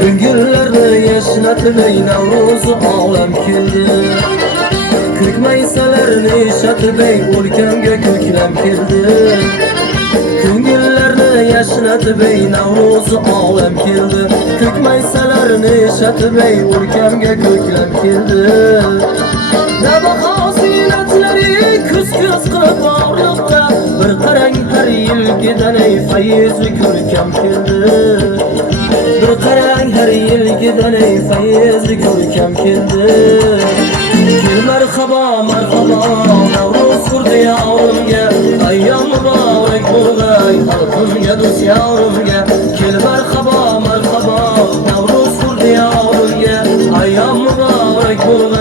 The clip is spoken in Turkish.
Ko'ngillarni yashnatmay Navruz olam keldi. Ko'k maysalarni shatmay o'lkamga ko'klam keldi. Ko'ngillarni yashnatmay Navruz olam keldi. Ko'k maysalarni shatmay o'lkamga ko'klam keldi. Nabaho ziynatlari kuz-kuz qilib borliqqa bir qarang har yilgidan ey fayz ko'rkam keldi. Bir qarang har yilgidan ey fayz ko'rkam keldi. Kel marhaba marhaba Navruz qurdi yavrimga, ayyom muborak bo'lg'ay xalqimga do'st yavrimga. Kel marhaba marhaba Navruz qurdi yavrimga, ayyom muborak bo'lg'ay